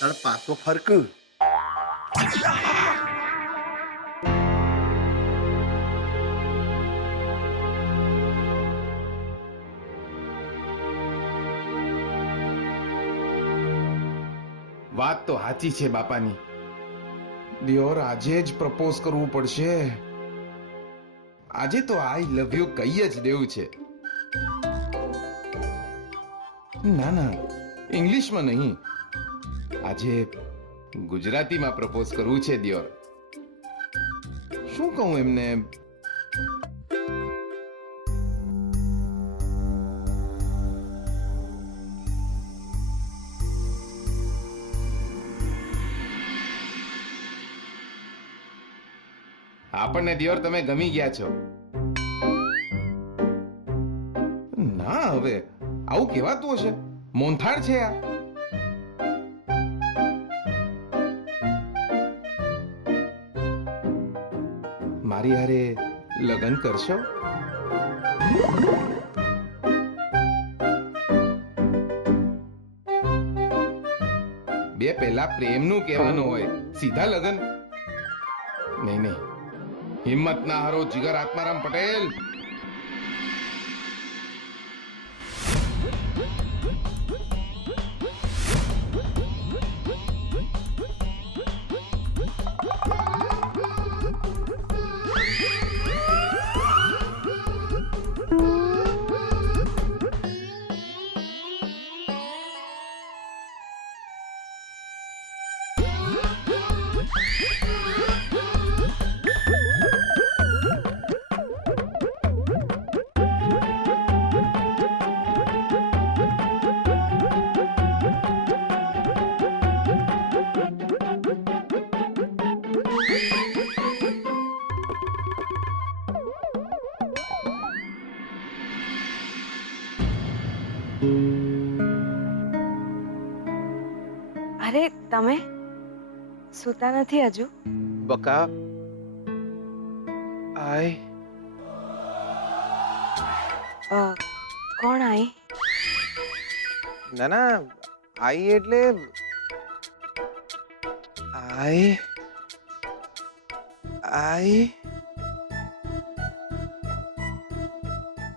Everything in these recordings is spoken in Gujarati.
તારે પાછો ફરક વાત તો સાચી છે બાપાની. દિયોર આજે જ પ્રપોઝ કરવું પડશે. આજે તો આઈ લવ યુ કહી જ દેવું છે. ના ના, ઇંગ્લિશમાં નહીં, આજે ગુજરાતીમાં પ્રપોઝ કરવું છે દિયોર. શું કહું એમને? આપણને દિયોર તમે ગમી ગયા છો. ના હવે આવું કહેવાતું હશે? મોંથાળ છે આ. મારી હારે લગ્ન કરશો? બે પહેલા પ્રેમનું કહેવાનું હોય, સીધા લગ્ન નહીં. નહીં, હિંમત ના હારો જીગર આત્મારામ પટેલ. અરે તમે સૂતા નથી હજુ? બકા આય કોણ આઈ? ના ના આઈ એટલે આઈ આઈ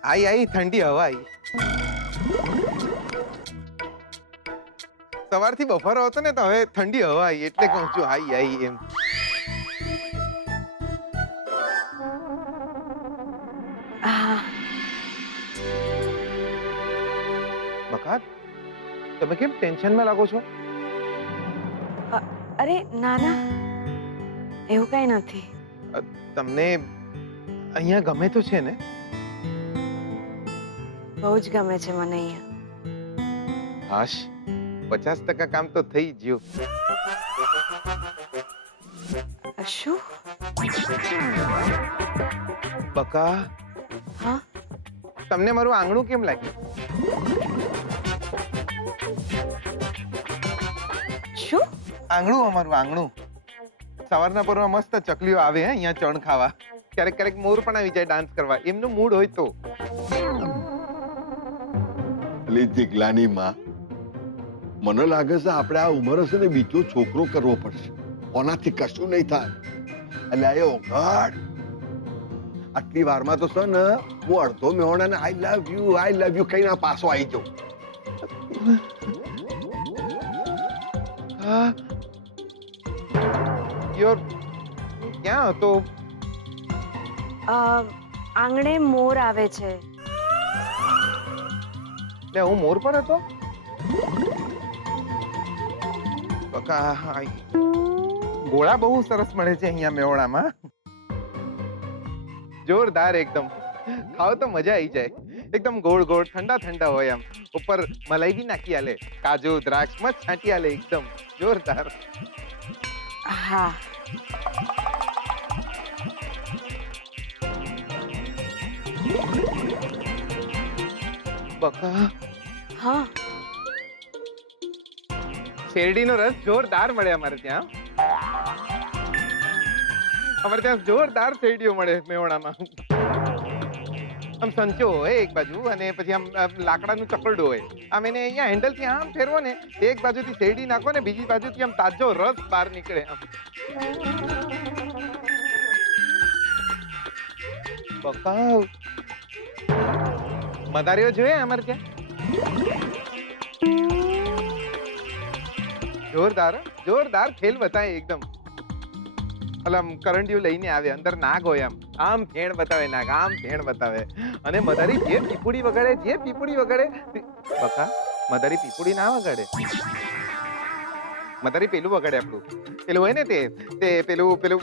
આઈ આઈ ઠંડી હવા આઈ. સવારથી બફારો હતો ને તો હવે ઠંડી હવા આવી એટલે કહું છું આઈ આઈ એમ. બકા તમે કેમ ટેન્શનમાં લાગો છો? અરે ના ના, એવું કઈ નથી. તમને અહીંયા ગમે તો છે ને? બહુ જ ગમે છે મને અહીંયા. હાશ, 50% કામ તો થઈ ગયું. શું? બકા હા, તમને મારું આંગણું કેમ લાગ્યું? શું? આંગણું, અમારું આંગણું. સવારના પરમાં મસ્ત ચકલીઓ આવે અહીંયા ચણ ખાવા. ક્યારેક ક્યારેક મોર પણ આવી જાય ડાન્સ કરવા. એમનો મૂડ હોય તો. જીગલાની માં, મને લાગે છે આપણે આ ઉંમર હશે ને બીજો છોકરો કરવો પડશે. ઓનાથી કશું નહીં થાય. એટલે આ ઓઘાડ આટલી વારમાં તો છે ને હું અડધો મેહોણાને આઈ લવ યુ કઈ ના પાછો આવી જાઉં. ક્યાં હતો? આંગણે મોર આવે છે. એટલે હું મોર પર હતો? ગોળા બહુ સરસ મળે છે અહીંયા મેહોણામાં. જોરદાર એકદમ. ખાઓ તો મજા આવી જાય. એકદમ ગોળ ગોળ ઠંડા ઠંડા હોય આમ. ઉપર મલાઈ બી નાખી આલે, કાજુ દ્રાક્ષ મસ્ત છાંટી આલે. એકદમ જોરદાર. હા. બકા હા, શેરડીનો રસ જોરદાર મળે અમારે ત્યાં. અમારે ત્યાં જોરદાર શેરડીઓ મળે મેહોણામાં. આમ સંચો હોય એક બાજુ અને પછી આમ લાકડાનું ચકરડું હોય. આમ એને અહીંયા હેન્ડલથી આમ ફેરવો ને એક બાજુથી શેરડી નાખો ને બીજી બાજુથી આમ તાજો રસ બહાર નીકળે. બકાવ મદારીઓ જોઈએ અમારે ત્યાં જોરદાર જોરદાર ખેલ બતાવે એકદમ. આમ કરંડિયું લઈને આવે અંદર નાગ હોય આમ ફેણ બતાવે નાગ આમ ફેણ બતાવે અને મદારી જે પીપુડી વગાડે બકા મદારી પીપુડી ના વગાડે. મદારી પેલું વગાડે આપણું પેલું હોય ને તે પેલું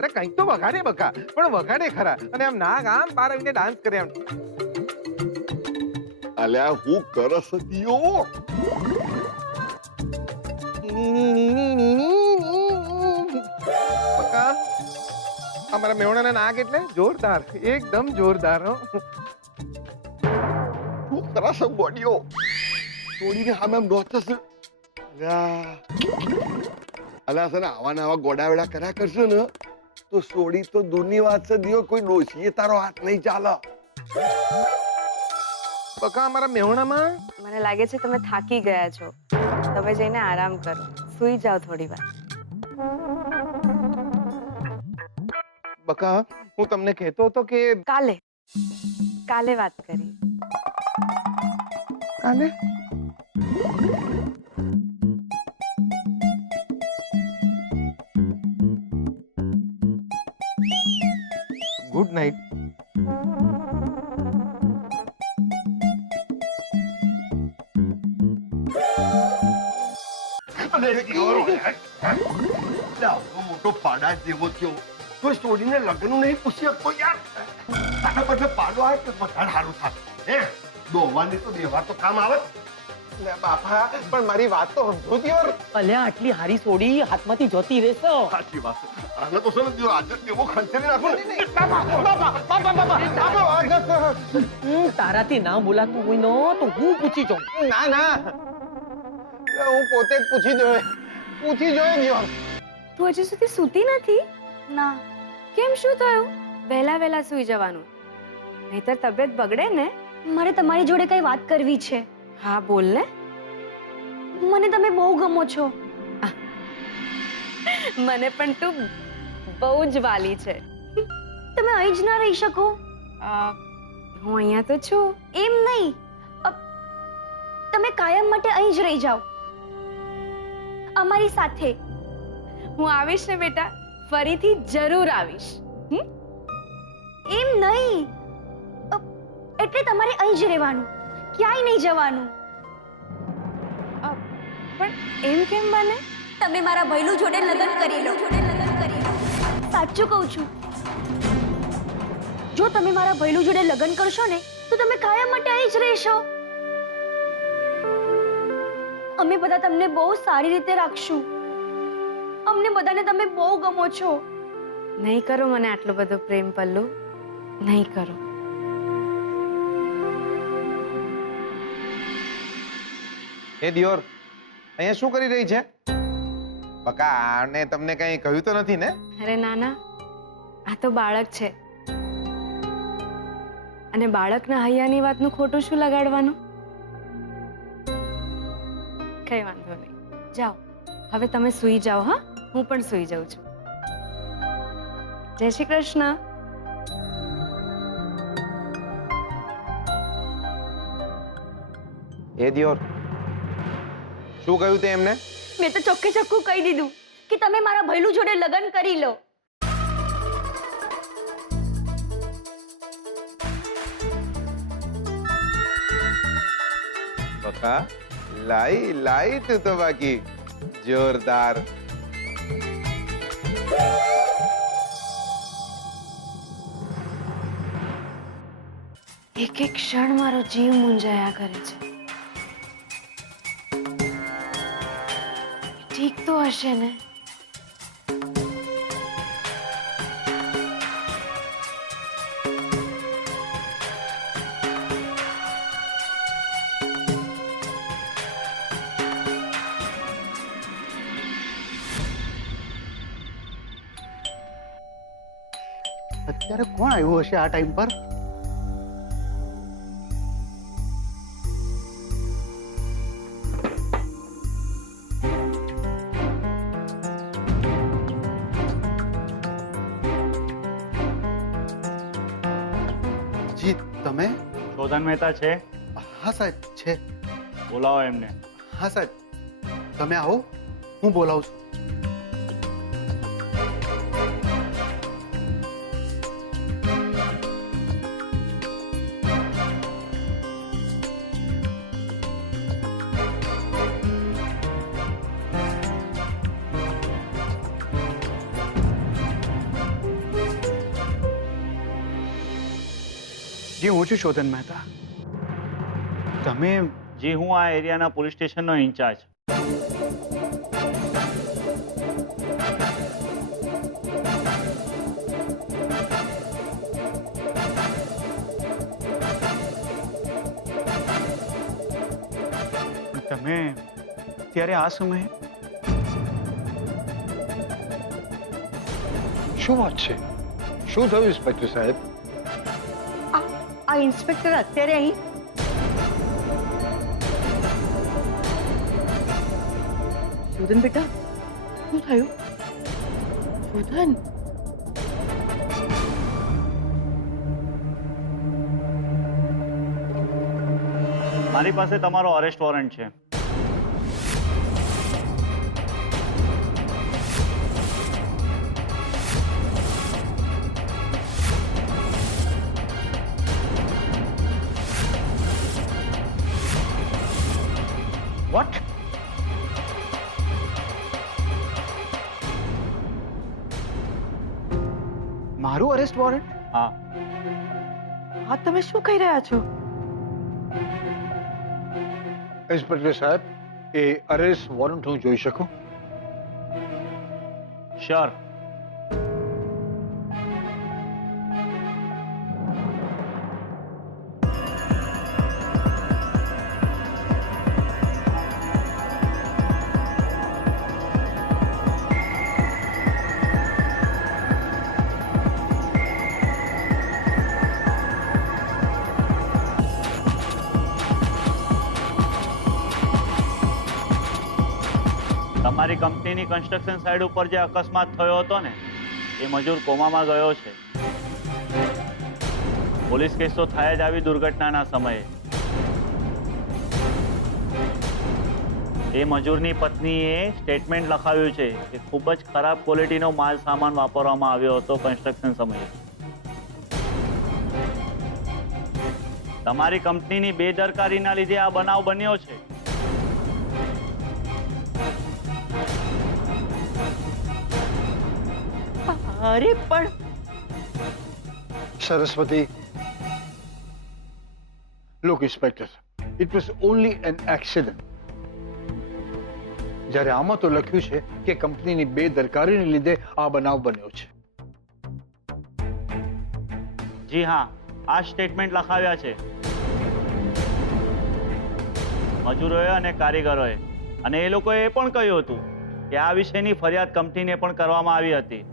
અરે કંઈક તો વગાડે બકા પણ વગાડે ખરા અને આમ નાગ આમ બહાર આવીને ડાન્સ કરે આમ. અલ્યા હું કરસ દિયો બકા અમારા મેવણાના નાગ એટલે જોરદાર એકદમ જોરદાર હો. હું કરસ બોડીઓ છોડીને સામે આમ નોતસ. અલ્યા છે ને આવા ને આવા ગોડાવેડા કર્યા કરશો ને તો સોડી તો દૂરની વાત છે દિયો કોઈ ડોશીએ તારો હાથ નહીં ચાલે. બકા અમારા મેવણામાં મને લાગે છે તમે થાકી ગયા છો. તમે જઈને આરામ કરો, સૂઈ જાઓ થોડી વાર. બકા હું તમને કહેતો હતો કે કાલે વાત કરી. કાલે ગુડ નાઇટ. મોટો પાડા જેવો થયો તો છોડીને લગ્ન નહીં પૂછી શકતો યાર. તારા બદલે પાડો આવે તો વધારે સારું થાય. હે દોવાની તો દેવા તો કામ આવે. બાપા પણ મારી વાત તો સમજો દિયોર. અલ્યા આટલી હારી સોડી હાથમાંથી જતી રહેશે. સાચી વાત આને તો છે ને દિયો આજે દેવો ખંચેરી નાખો ને. તારાથી ના બોલાતું હોય નો તો હું પૂછી જાઉં. ના હું પોતે જ પૂછી જોયે દિયોર. તું હજી સુધી સૂતી નથી? ના. કેમ, શું થયું? વહેલા સૂઈ જવાનું, નહીતર તબિયત બગડે ને. મારે તમારી જોડે કઈ વાત કરવી છે. હા બોલ ને. મને તમે બહુ ગમો છો. મને પણ તું બહુ જ વાલી છે. તમે અહીં જ ના રહી શકો? હું અહીંયા તો છું. એમ નહીં, તમે કાયમ માટે અહીં જ રહી જાઓ અમારી સાથે. હું આવીશ ને બેટા, ફરીથી જરૂર આવીશ. એમ નહીં, એટલે તમારે અહીં જ રહેવાનું, ક્યાંય નહીં જવાનું. પણ એમ કેમ બને? તમે મારા ભૈલું જોડે લગ્ન કરી લો. સાચું કહું છું, જો તમે મારા ભૈલું જોડે લગ્ન કરશો ને તો તમે કાયમ માટે અહીં જ રહેશો. અમે બધા તમને બહુ સારી રીતે રાખશું. અમને બધાને તમે બહુ ગમો છો. નહીં કરો મને આટલો બધો પ્રેમ પલ્લુ, નહીં કરો. હે દિયોર અહીંયા શું કરી રહી છે? બકા આને તમને કઈ કહ્યું તો નથી ને? અરે નાના, આ તો બાળક છે અને બાળકના હૈયાની વાતનું ખોટું શું લગાડવાનું? કઈ વાંધો નહીં, જાઓ હવે તમે સૂઈ જાઓ. હા, હું પણ સૂઈ જાઉં છું. જય શ્રી કૃષ્ણ. હે દિયોર શું કહ્યું તે એમને? મેં તો ચોખ્ખે ચોખ્ખું કહી દીધું કે તમે મારા ભૈલું જોડે લગ્ન કરી લો. બકા લાઈ તું તો બાકી જોરદાર. એક એક ક્ષણ મારો જીવ મૂંઝાયા કરે છે. ઠીક તો હશે ને? અત્યારે કોણ આવ્યું હશે આ ટાઈમ પર? શોધન મહેતા છે? હા સાહેબ છે. બોલાવો એમને. હા સાહેબ, તમે આવો, હું બોલાવું છું. જી હું છું શોધન મહેતા. તમે જી, હું આ એરિયાના પોલીસ સ્ટેશનનો ઇન્ચાર્જ. તમે ત્યારે આ સમયે શું વાત છે? શું થયું ઇન્સ્પેક્ટર સાહેબ? આ ઇન્સ્પેક્ટર અત્યારે અહીં શોધન બેટા, શું થયું? શોધન, મારી પાસે તમારો અરેસ્ટ વોરંટ છે. વોટ? મારું અરેસ્ટ વોરંટ? હા, આ તમે શું કહી રહ્યા છો? ઇન્સ્પેક્ટર સાહેબ, એ અરેસ્ટ વોરંટ હું જોઈ શકું? શ્યોર. તમારી કંપનીની કન્સ્ટ્રક્શન સાઇટ ઉપર જે અકસ્માત થયો હતો ને, એ મજૂર કોમામાં ગયો છે. પોલીસ કેસ તો થાય જ આવી દુર્ઘટનાના સમયે. એ મજૂરની પત્નીએ સ્ટેટમેન્ટ લખાવ્યું છે કે ખૂબ જ ખરાબ ક્વોલિટીનો માલ સામાન વાપરવામાં આવ્યો હતો કન્સ્ટ્રક્શન સમયે. તમારી કંપનીની બેદરકારીના લીધે આ બનાવ બન્યો છે. અરે પણ Saraswati, look inspector, it was only an accident. જ્યારે આમાં તો લખ્યું છે કે કંપનીની બેદરકારીને લીધે આ બનાવ બન્યો છે. જી હા, આ સ્ટેટમેન્ટ લખાવ્યા છે મજૂરોએ અને કારીગરોએ. અને એ લોકોએ એ પણ કહ્યું હતું કે આ વિશેની ફરિયાદ કંપનીને પણ કરવામાં આવી હતી.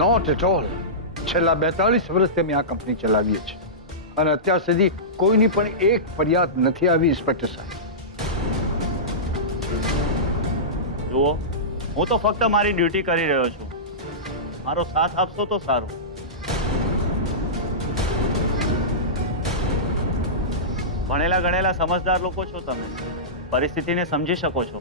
Not at all. છેલ્લા 42 વર્ષથી અમે આ કંપની ચલાવીએ છીએ અને અત્યાર સુધી કોઈની પણ એક ફરિયાદ નથી આવી ઇન્સ્પેક્ટર સાહેબ. જુઓ, હું તો ફક્ત મારી ડ્યુટી કરી રહ્યો છું. મારો સાથ આપશો તો સારું. ભણેલા ગણેલા સમજદાર લોકો છો તમે, પરિસ્થિતિને સમજી શકો છો.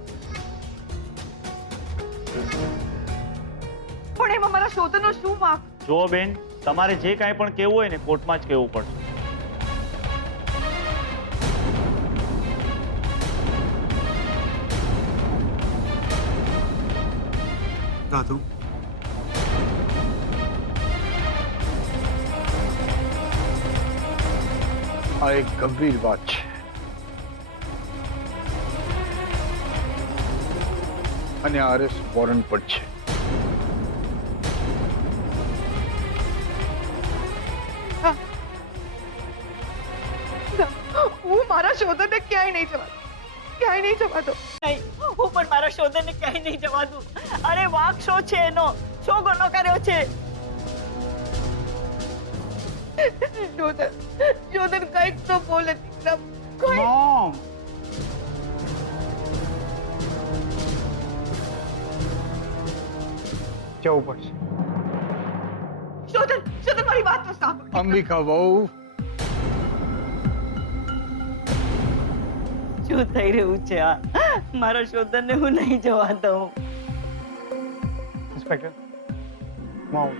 પણ એમાં મારા શોધનનો શું વાંક? જુઓ બેન, તમારે જે કાંઈ પણ કહેવું હોય ને કોર્ટમાં જ કહેવું પડશે. દાદુ, આ એક ગંભીર વાત છે અને આ અરેસ્ટ વોરંટ પણ છે. હું મારા શોધનને ક્યાંય નહીં જવા દઉં. ક્યાંય નહીં જવા દઉં. નહીં, હું પણ મારા શોધનને ક્યાંય નહીં જવા દઉં. અરે વાંક શો છે એનો? શું ગુનો કર્યો છે? શોધન કંઈક તો બોલે દીકરા. મોમ, જવું પડશે. શોધન મારી વાત તો સાંભળ. અંબિકા વહુ, શું થઈ રહ્યું છે આ? મારા શોધનને હું નહીં જવા દઉં. ઇન્સ્પેક્ટર હું આવું.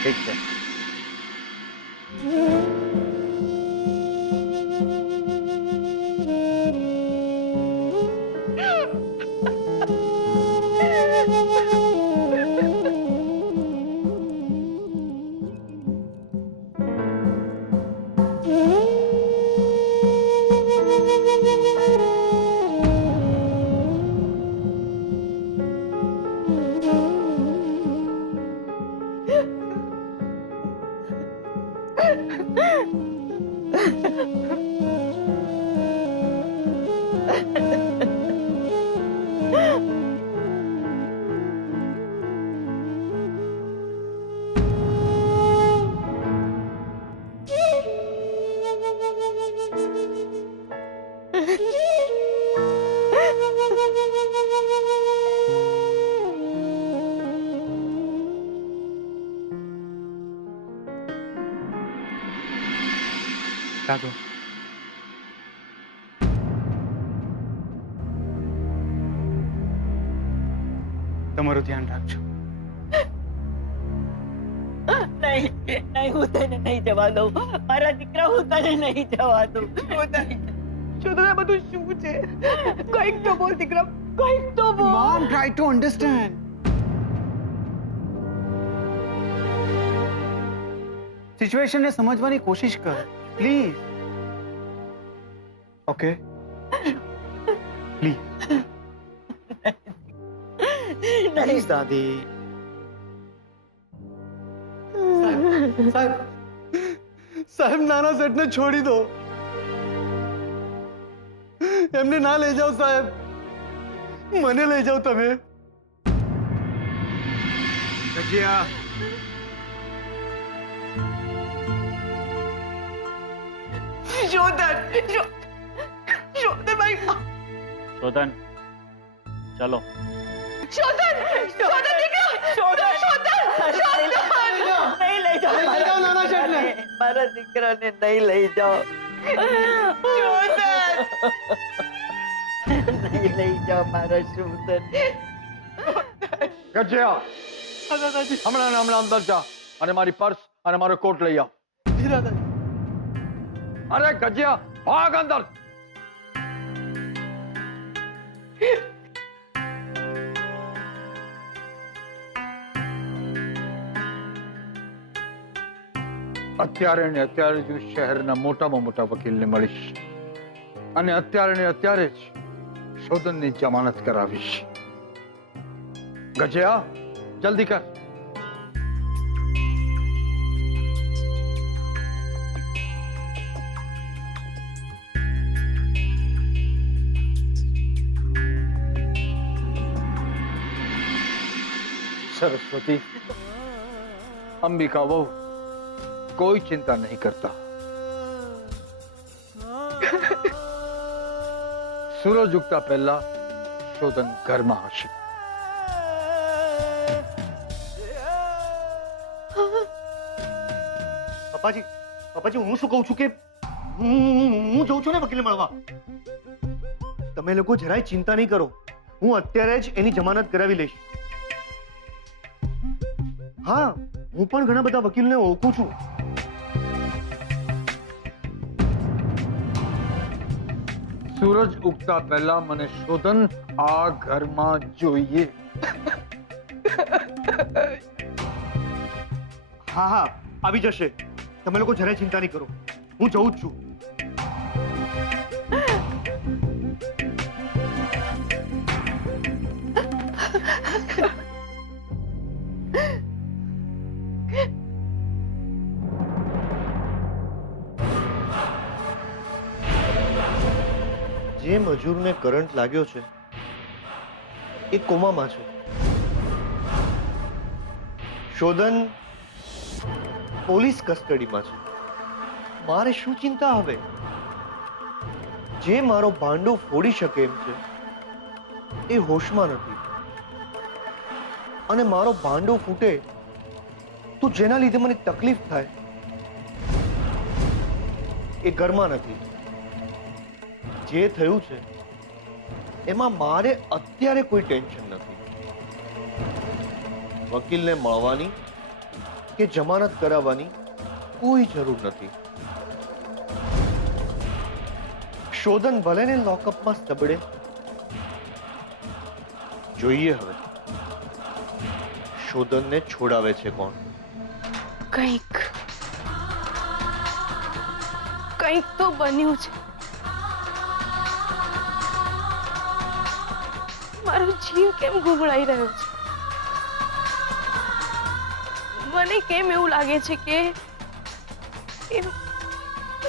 ઠીક છે. દાદો, તમારું ધ્યાન રાખજો. નહીં, હું તને નહીં જવા દઉં. મારા દીકરા, હું તને નહીં જવા દઉં. શોધન, આ બધું શું છે? કંઈક તો બોલ દીકરા, કંઈક તો બોલ. Mom, try to understand. સિચ્યુએશનને સમજવાની કોશિશ કર, પ્લીઝ. ઓકે, પ્લીઝ પ્લીઝ દાદી. સાહેબ, નાના સેટને છોડી દો. એમને ના લઈ જાઓ સાહેબ, મને લઈ જાઓ તમે. ગજિયા, શોધન ભાઈ, શોધન, ચલો. શોધન દીકરા, શોધન નહીં લઈ જાઓ નાના શેઠને. મારા દીકરાને નહીં લઈ જાઓ. શોધન નહીં લઈ જાઓ મારા શોધન. ગજિયા, હમણાં ને હમણાં અંદર જા અને મારી પર્સ અને મારો કોટ લઈ આવ. અરે ગજિયા, ભાગ અંદર. અત્યારે ને અત્યારે જ હું શહેરના મોટામાં મોટા વકીલને મળીશ અને અત્યારે ને અત્યારે જ શોધનની જમાનત કરાવીશ. ગજિયા, જલ્દી કર. સરસ્વતી, અંબિકા વહુ કોઈ ચિંતા નહીં કરતા. સૂરજ ઉગતા પહેલા શોધન ઘરમાં હશે. પપ્પાજી, હું શું કહું છું કે હું જઉં છું ને વકીલ મળવા. તમે લોકો જરાય ચિંતા નહીં કરો, હું અત્યારે જ એની જમાનત કરાવી લઈશ. હા, હું પણ ઘણા બધા વકીલને ઓળખું છું. સૂરજ ઉગતા પહેલા મને શોધન આ ઘરમાં જોઈએ. હા, આવી જશે. તમે લોકો જરાય ચિંતા નહીં કરો, હું જઉં જ છું. જે મજૂરને કરંટ લાગ્યો છે એ કોમામાં છે. શોધન પોલીસ કસ્ટડીમાં છે. મારે શું ચિંતા હવે? જે મારો ભાંડો ફોડી શકે એમ છે એ હોશમાં નથી, અને મારો ભાંડો ફૂટે તો જેના લીધે મને તકલીફ થાય એ ઘરમાં નથી. જે થયું છે એમાં મારે અત્યારે કોઈ ટેન્શન નથી. વકીલને મળવાની કે જમાનત કરાવવાની કોઈ જરૂર નથી. શોધન ભલે ને લોકઅપમાં સબડે, જોઈએ હવે શોધનને છોડાવે છે કોણ. કંઈક તો બન્યું છે. મારો જીવ કેમ ગુંગળાઈ રહ્યો છે? મને કેમ એવું લાગે છે કે એ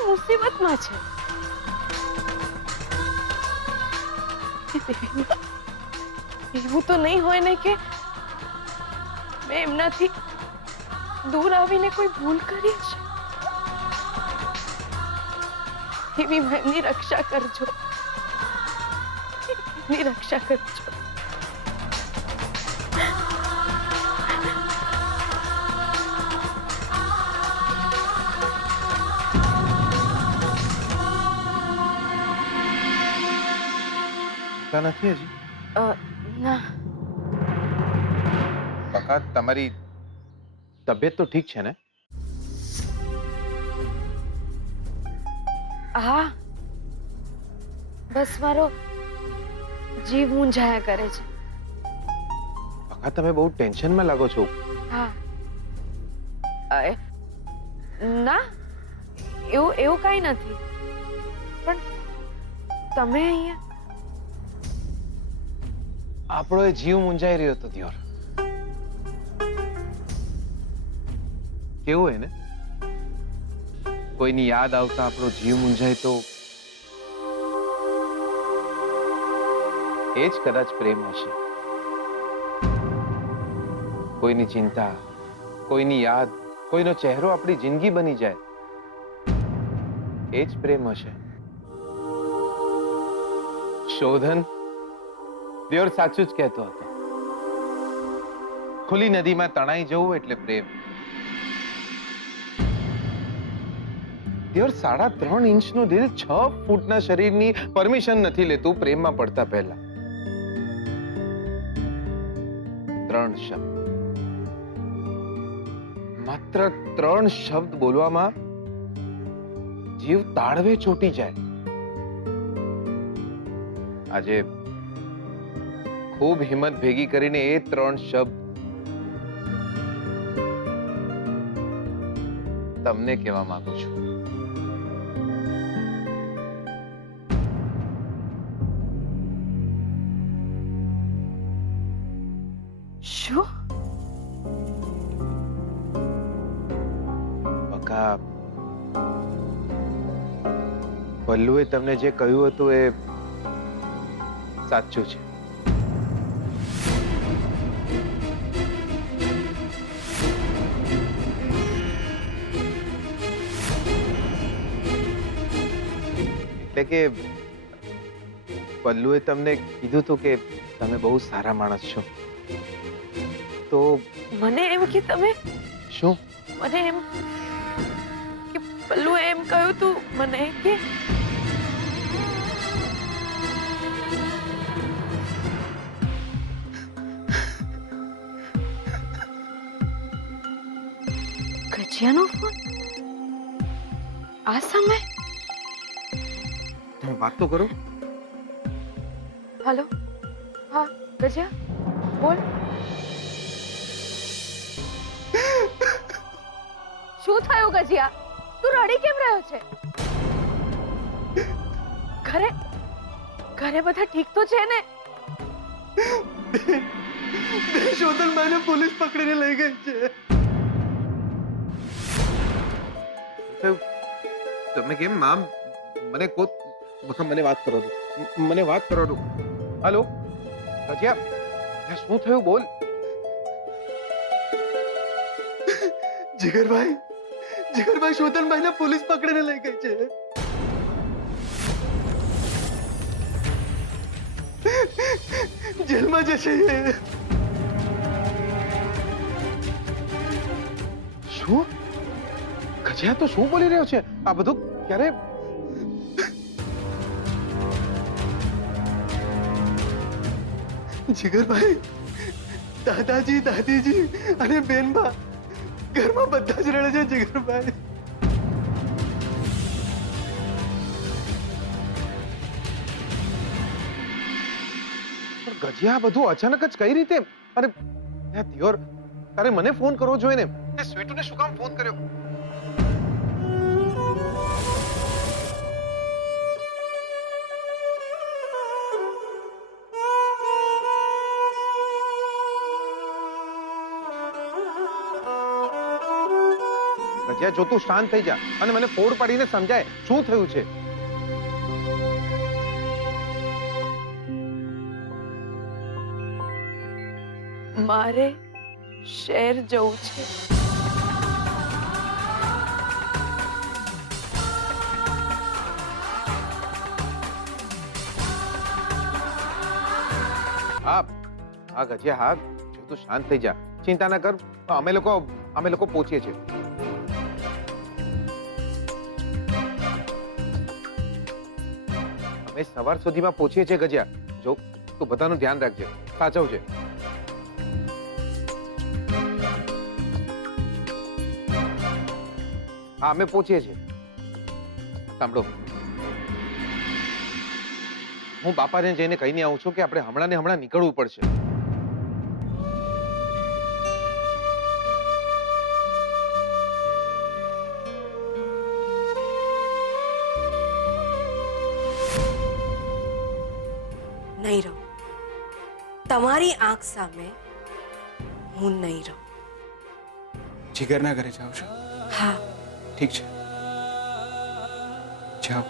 મુસીબતમાં છે. એવું તો નહીં હોય ને કે મેં એમનાથી દૂર આવીને કોઈ ભૂલ કરી છે? એવી એમની રક્ષા કરજો, એમની રક્ષા કરજો. નથી હજી ના, કાકા તમારી તબિયત તો ઠીક છે ને? હા, બસ મારો જીવ મૂંઝાયા કરે છે. કાકા તમે બહુ ટેન્શનમાં લાગો છો. હા, ના એવું કઈ નથી, પણ તમે અહીંયા આપણો એ જીવ મૂંઝાઈ રહ્યો હતો દિયોર. કેવું હે ને, કોઈની યાદ આવતા આપણો જીવ મૂંઝાય તો એ જ કદાચ પ્રેમ હશે. કોઈની ચિંતા, કોઈની યાદ, કોઈનો ચહેરો આપણી જિંદગી બની જાય, એ જ પ્રેમ હશે. શોધન દિયોર સાચું જ કહેતો હતો. ખુલ્લી નદીમાં તણાઈ જવું એટલે પ્રેમ. દિયોર 3.5 ઇંચનું દિલ 6 ફૂટના શરીરની પરમિશન નથી લેતું પ્રેમમાં પડતા પહેલા. 3 શબ્દ, માત્ર 3 શબ્દ બોલવામાં જીવ તાળવે ચોટી જાય. આજે ખૂબ હિંમત ભેગી કરીને એ 3 શબ્દ તમને કહેવા માંગુ છું. શું? બકા, ભલ્લુએ તમને જે કહ્યું હતું એ સાચું છે. એટલે કે પલ્લુએ તમને કીધું હતું કે તમે બહુ સારા માણસ છો. તો મને એમ કે તમે શું? મને એમ કે પલ્લુએ એમ કહ્યું તું મને કે ગજિયાનો ફોન આ સમય? તમે વાત તો કરો. હેલો, હા ગજિયા, બોલ. શું થયું ગજિયા? તું રડી કેમ રહ્યો છે? ઘરે બધા ઠીક તો છે ને? શોધનભાઈને પોલીસ પકડીને લઈ ગઈ છે. તમે કેમ મામ મને વાત કરો દો. મને વાત કરો દો. હેલો ગજિયા, શું થયું બોલ. જીગરભાઈ શોધનભાઈને પોલીસ પકડીને લઈ ગઈ છે. જેલમાં જશે. શું ગજિયા તો શું બોલી રહ્યો છે? આ બધું ક્યારે? જીગરભાઈ, દાદાજી, દાદીજી અને બેનબા ઘરમાં બધા જ રડે છે જીગરભાઈ. પણ ગજિયા આ બધું અચાનક જ કઈ રીતે? અરે દિયોર, તારે મને ફોન કરવો જોઈએ ને. તે સ્વીટુને શું કામ ફોન કર્યો? ગજિયા, જો તું શાંત થઈ જા અને મને ફોડ પાડીને સમજાય શું થયું છે. મારે શહેર જવું છે. હા હા ગજિયા, હા, જો તું શાંત થઈ જા, ચિંતા ના કર. અમે લોકો પહોંચીએ છીએ. અમે સવાર સુધીમાં પહોંચીએ છીએ ગજિયા. જો તું બધાનું ધ્યાન રાખજે, સાચવજે. હા, અમે પહોંચીએ છીએ. સાંભળો, હું બાપાને જઈને કહીને આવું છું કે આપણે હમણાં ને હમણાં નીકળવું પડશે. નહીં રહું. તમારી આંખ સામે હું નહીં રહું. જીગરના ઘરે જાઓ છો? હા. ઠીક છે, જાઓ.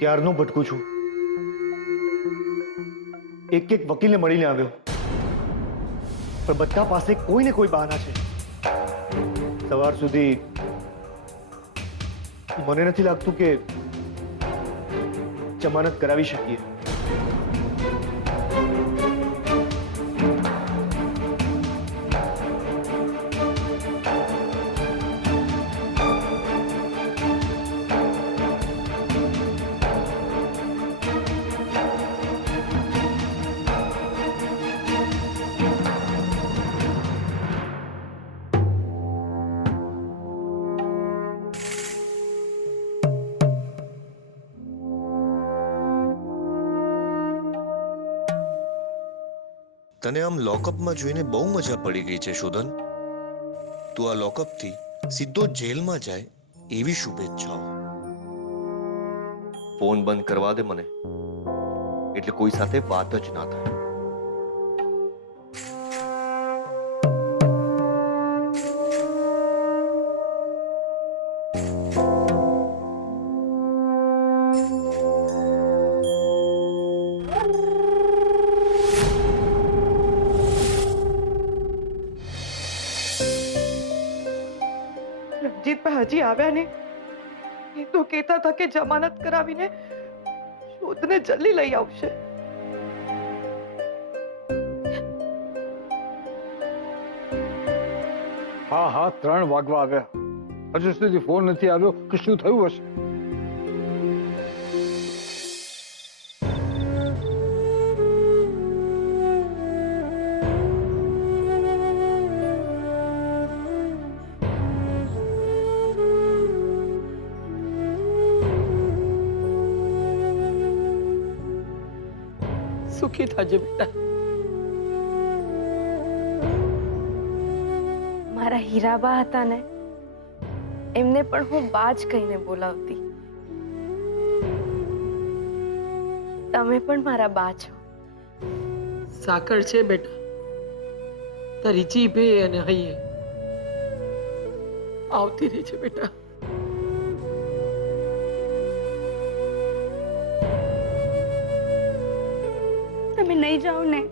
ક્યારનો ભટકું છું. એક એક વકીલને મળીને આવ્યો, પણ બધા પાસે કોઈ ને કોઈ બહાના છે. સવાર સુધી મને નથી લાગતું કે જમાનત કરાવી શકીએ. તને આમ લોકઅપમાં જોઈને બહુ મજા પડી ગઈ છે શોધન. તું આ લોકઅપથી સીધો જેલમાં જાય એવી શુભેચ્છાઓ. ફોન બંધ કરવા દે મને, એટલે કોઈ સાથે વાત જ ના થાય. રણજીતભાઈ હજી આવ્યા નહીં. એ તો કહેતા હતા કે જમાનત કરાવીને શોધને જલ્દી લઈ આવશે. હા હા, 3 વાગવા આવ્યા, હજુ સુધી ફોન નથી આવ્યો કે શું થયું હશે? સુખી થજે બેટા. મારા હીરાબા હતા ને, એમને પણ હું બા જ કહીને બોલાવતી. તમે પણ મારા બા છો. સાકર છે બેટા, તારી જીભે અને હૈયે આવતી રહી છે બેટા. તમે નહીં જાઓ ને,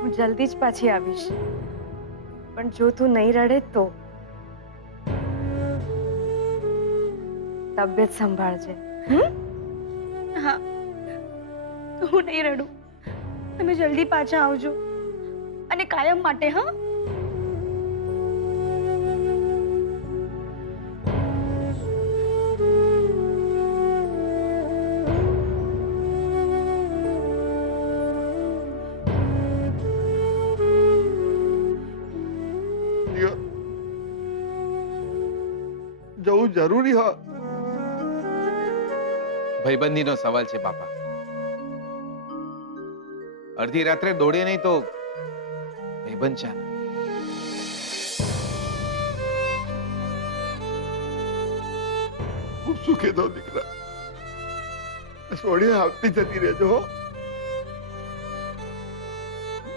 હું જલ્દી જ પાછી આવીશ, પણ જો તું નહીં રડે તો. તબિયત સંભાળજે. હા, તો હું નહીં રડું. તમે જલ્દી પાછા આવજો, અને કાયમ માટે. હા, જવું જરૂરી હ. ભાઈબંધીનો સવાલ છે બાપા. અડધી રાત્રે દોડે નહીં તો ભાઈબંધ છે. હું શું કહેતો દીકરા, છોડી આવતી જતી રહેજો હો.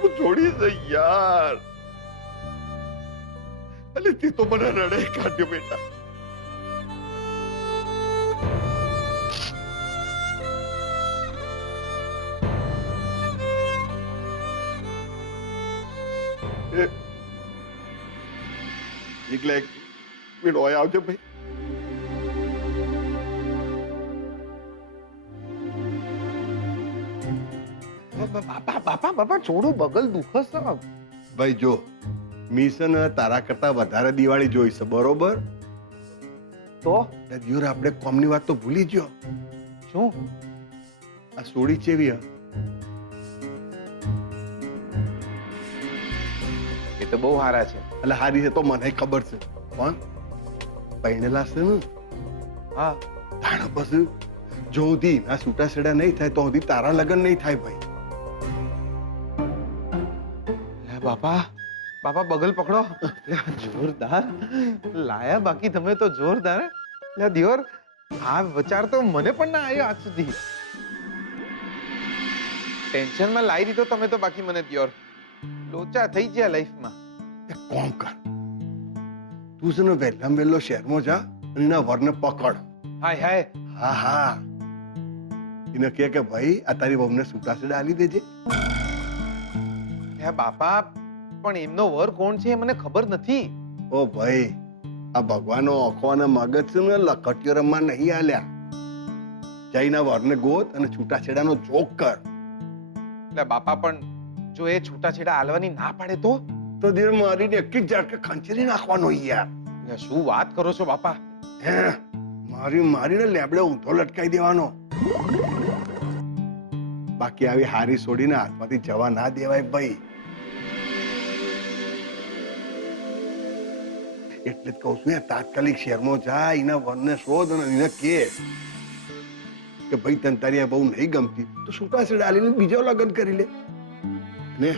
હું છોડી જઈ યાર. અલે તે તો મને રડે કાઢ્યો બેટા. એકલા એક મિનિટ ઓય આવજો ભાઈ. બાપા છોડું, બગલ દુખસ. ભાઈ જો, મિશન તારા કરતા વધારે દિવાળી જોઈ છે, બરોબર? તો દિયોર આપણે કોમની વાત તો ભૂલી ગયો. શું? આ સોડી ચેવી હ? એ તો બહુ સારા છે. એટલે હારી છે તો મને ખબર છે, પણ પૈણેલા છે ને. હા, તાણા પછી જો સુધી ના છૂટાછેડા નહીં થાય તો સુધી તારા લગ્ન નહીં થાય ભાઈ. બાપા બગલ પકડો. જોરદાર લાયા. બાકી તમે તો જોરદાર. દિયોર, આ વિચાર તો મને પણ ના આવ્યો આજ સુધી. ટેન્શનમાં લાવી દીધો તમે તો. બાકી મને દિયોર લોચા થઈ ગયા લાઈફમાં. કોમ કર, તું છે ને વહેલામાં વહેલો શહેરમાં જા અને એના વરને પકડ. હાય હાય. હા હા, એને કહે કે ભાઈ આ તારી વહુને છૂટાછેડા આલી દેજે. હે બાપા, પણ એમનો વર કોણ છે મને ખબર નથી. ઓ ભાઈ, આ ભગવાનનો આંખો અને મગજ છે ને લખટીઓ રમવા નહીં આલ્યા. જઈના વરને ગોત અને છૂટાછેડાનો જોક કર. એટલે બાપા, પણ જો એ છૂટાછેડા આલવાની ના પાડે તો ધીરે મારીને એક જ ઝાટકે ખંચેરી નાખવાનો યાર. શું વાત કરો છો બાપા? હે, મારીને લેબડે ઊંધો લટકાઈ દેવાનો. બાકી આવી હારી છોડીને હાથમાંથી જવા ના દેવાય ભાઈ. એટલે જ કહું છું, તાત્કાલિક શહેરમાં જા, એના વનને શોધ અને એને કે ભાઈ તને તારી બહુ નહીં ગમતી તો છૂટાછેડા આલીને બીજો લગ્ન કરી લે. ને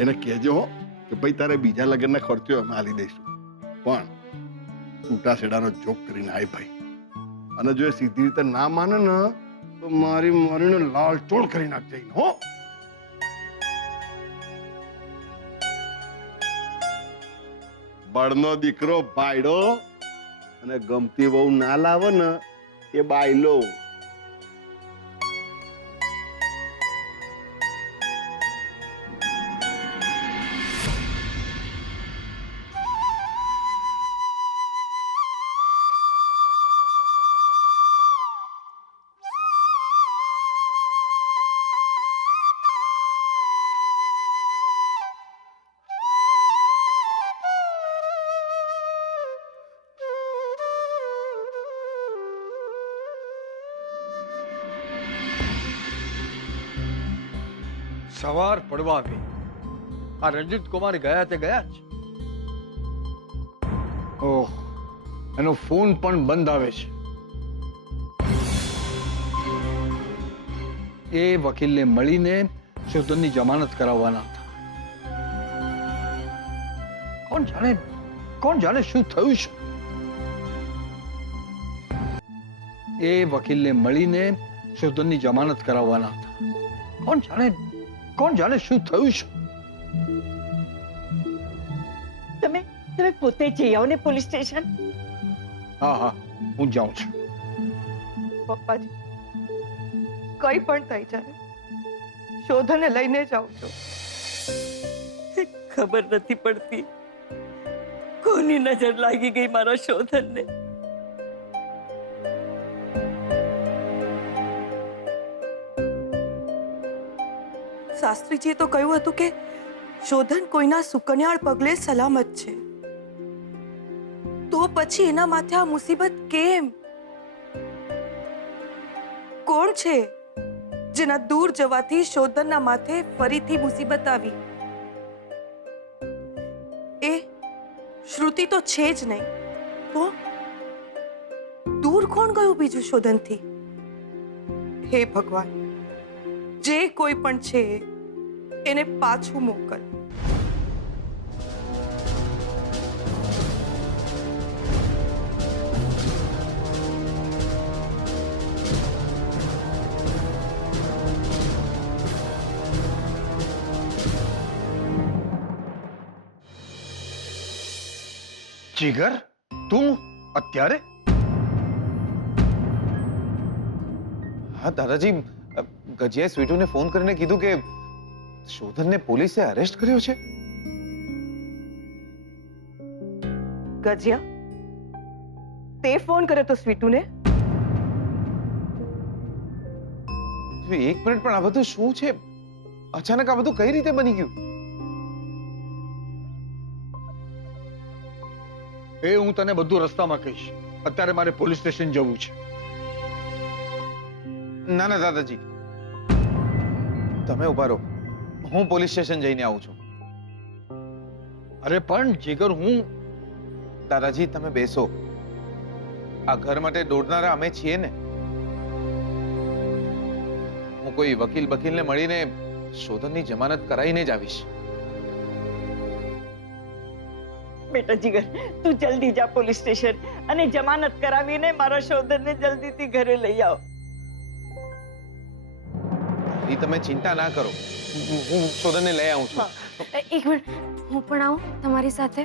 એને કહેજો હો કે ભાઈ તારે બીજા લગ્નના ખર્ચો અમે આલી દઈશું, પણ છૂટાછેડાનો જોક કરીને આય ભાઈ. અને જો એ સીધી રીતે ના માને ને તો મારીને લાલ ચોળ કરી નાખજે હો. બળનો દીકરો બાયડો અને ગમતી બહુ ના લાવે ને એ બાયલો. સવાર પડવા આવી. આ રંજીત કુમાર ગયા તે ગયા જ. ઓહ, એનો ફોન પણ બંધ આવે છે. એ વકીલને મળીને શોધનની જમાનત કરાવવાના હતા. કોણ જાણે શું થયું છે. એ વકીલને મળીને શોધનની જમાનત કરાવવાના હતા. કોણ જાણે શું થયું છે. તમે તમે પોતે જઈ આવો ને પોલીસ સ્ટેશન. હા હું જાઉં છું. પપ્પાજી કઈ પણ થઈ જાય શોધનને લઈને જ આવજો. ખબર નથી પડતી કોની નજર લાગી ગઈ મારા શોધનને. શાસ્ત્રીજીએ તો કહ્યું હતું કે શોધન કોઈના સુકન્યાળ પગલે સલામત છે. તો પછી એના માથે આ મુસીબત કેમ? કોણ છે જેના દૂર જવાથી શોધનના માથે ફરીથી મુસીબત આવી? એ શ્રુતિ તો છે જ નહીં, તો દૂર કોણ ગયું બીજું શોધનથી? હે ભગવાન, જે કોઈ પણ છે એને પાછું મોકલ. જીગર, તું અત્યારે? હા દાદાજી, ગજિયાએ સ્વીટુને ફોન કરીને કીધું કે શોધનને પોલીસે અરેસ્ટ કર્યો છે. ગજિયા તે ફોન કર્યો તો સ્વીટુને? એક મિનિટ, પણ આ બધું શું છે? અચાનક આ બધું કઈ રીતે બની ગયું? એ હું તને બધું રસ્તામાં કહીશ. અત્યારે મારે પોલીસ સ્ટેશન જવું છે. ના ના દાદાજી, તમે ઉભા રહો, હું પોલીસ સ્ટેશન જઈને આવું છું. અરે પણ જીગર, હું... દાદાજી તમે બેસો. આ ઘર માટે દોડનારા અમે છીએ ને. હું કોઈ વકીલને મળીને શોધનની જમાનત કરાવીને જ આવીશ. બેટા જીગર, તું જલ્દી જા પોલીસ સ્ટેશન અને જમાનત કરાવીને મારા શોધનને જલ્દીથી ઘરે લઈ આવ. એ તમે ચિંતા ના કરો, હું શોધનને લઈ આવું છું. એક મિનિટ, હું પણ આવું તમારી સાથે?